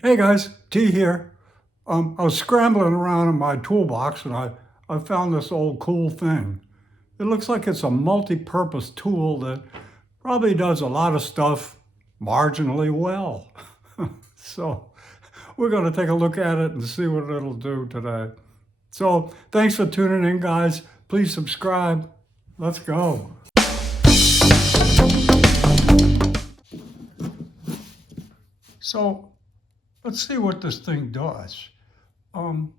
Hey guys, T here. I was scrambling around in my toolbox and I found this old cool thing. It looks like it's a multi-purpose tool that probably does a lot of stuff marginally well. So we're going to take a look at it and see what it'll do today. So thanks for tuning in, guys. Please subscribe. Let's go. So let's see what this thing does. Um,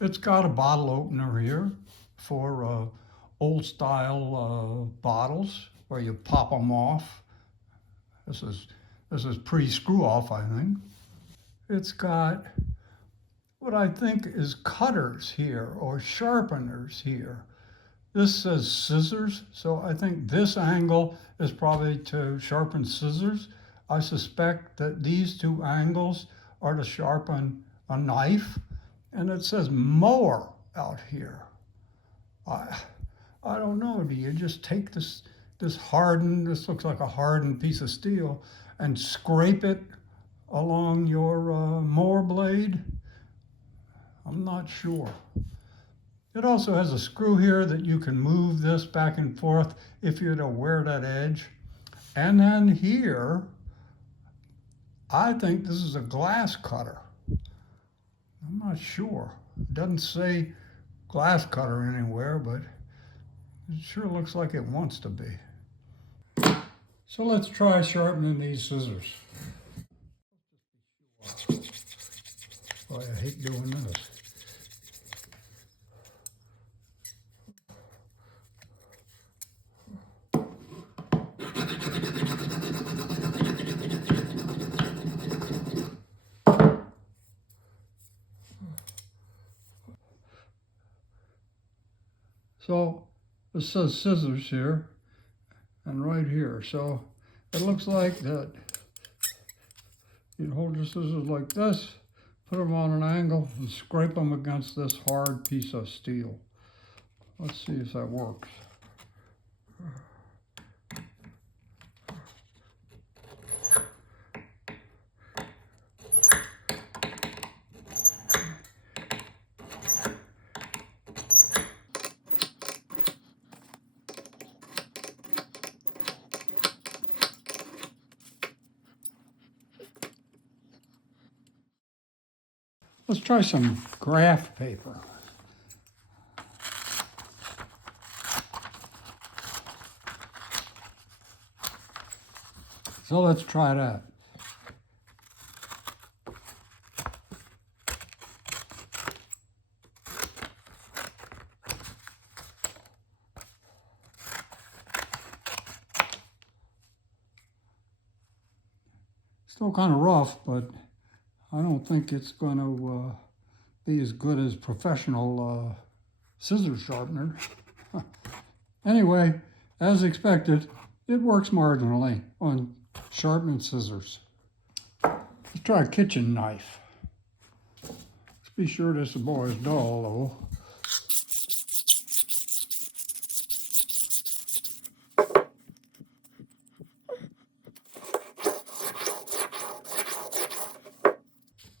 It's got a bottle opener here for old style bottles where you pop them off. This is this is pre-screw off, I think. It's got what I think is cutters here or sharpeners here. This says scissors, so I think this angle is probably to sharpen scissors. I suspect that these two angles are to sharpen a knife. And it says mower out here. I, I don't know. Do you just take this hardened, this looks like a hardened piece of steel, and scrape it along your mower blade? I'm not sure. It also has a screw here that you can move this back and forth if you're to wear that edge. And then here, I think this is a glass cutter. I'm not sure. It doesn't say glass cutter anywhere, but it sure looks like it wants to be. So let's try sharpening these scissors. Boy, I hate doing this. So it says scissors here and right here. So it looks like that you hold your scissors like this, put them on an angle, and scrape them against this hard piece of steel. Let's see if that works. Let's try some graph paper. So let's try that. Still kind of rough, but I don't think it's going to be as good as professional scissor sharpener. Anyway, as expected, it works marginally on sharpening scissors. Let's try a kitchen knife. Let's be sure this boy is dull, though.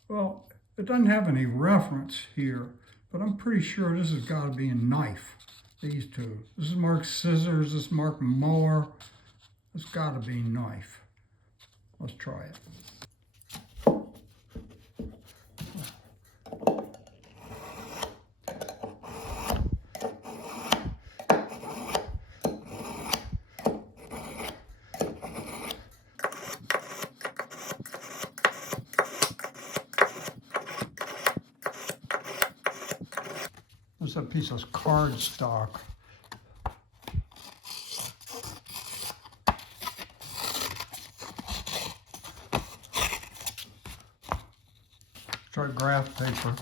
Well, it doesn't have any reference here, but I'm pretty sure this has got to be a knife, these two. This is marked scissors, this is marked mower. It's got to be knife. Let's try it. There's a piece of cardstock. Try graph paper.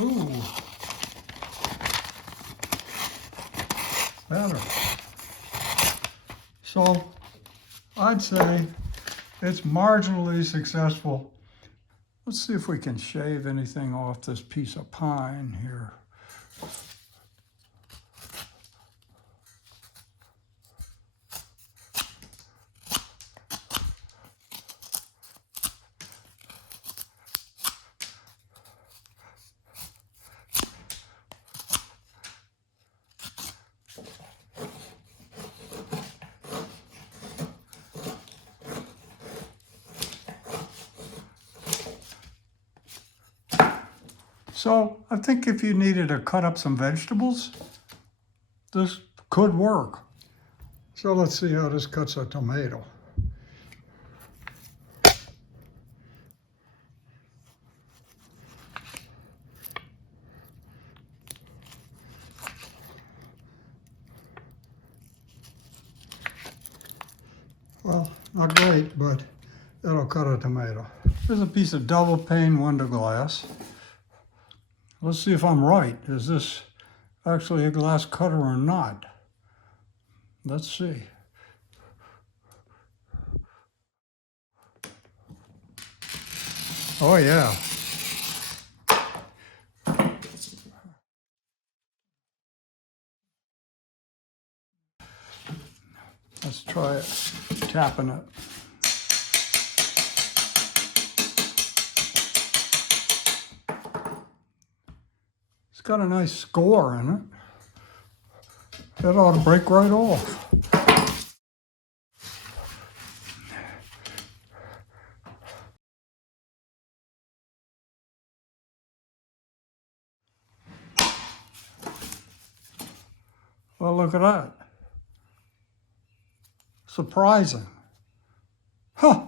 Ooh, better. So I'd say it's marginally successful. Let's see if we can shave anything off this piece of pine here. So I think if you needed to cut up some vegetables, this could work. So let's see how this cuts a tomato. Well, not great, but it'll cut a tomato. Here's a piece of double pane window glass. Let's see if I'm right. Is this actually a glass cutter or not? Let's see. Oh yeah. Let's try it, tapping it. It's got a nice score in it. It ought to break right off. Well, look at that. Surprising. Huh.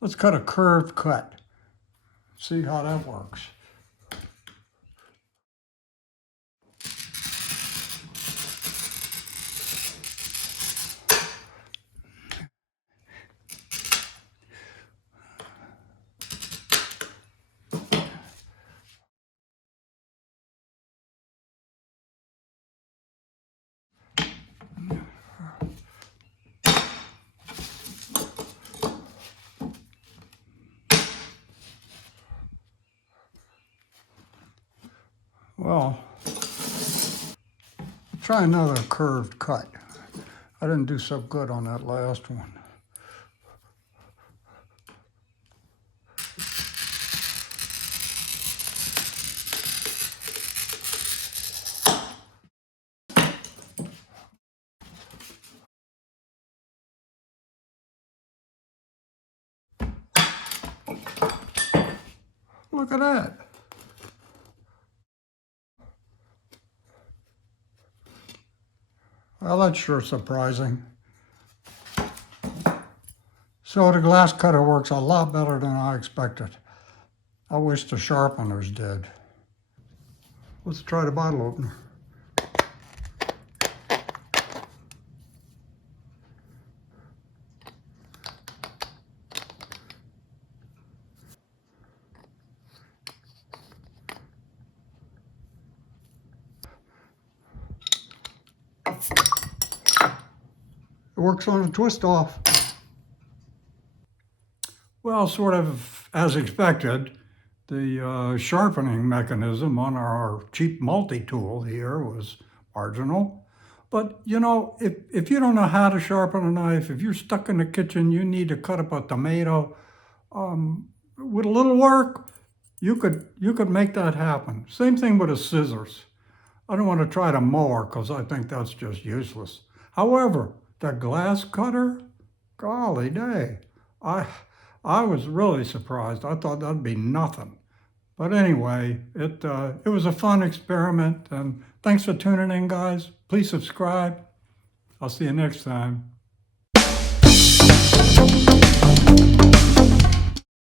Let's cut a curved cut. See how that works. Well, try another curved cut. I didn't do so good on that last one. Look at that. Well, that's sure surprising. So the glass cutter works a lot better than I expected. I wish the sharpeners did. Let's try the bottle opener. It works on a twist off. Well, sort of as expected, the sharpening mechanism on our cheap multi-tool here was marginal. But you know, if you don't know how to sharpen a knife, if you're stuck in the kitchen, you need to cut up a tomato, with a little work, you could make that happen. Same thing with the scissors. I don't want to try the mower because I think that's just useless. However, the glass cutter, golly day, I was really surprised. I thought that'd be nothing. But anyway, it was a fun experiment, and thanks for tuning in, guys. Please subscribe. I'll see you next time.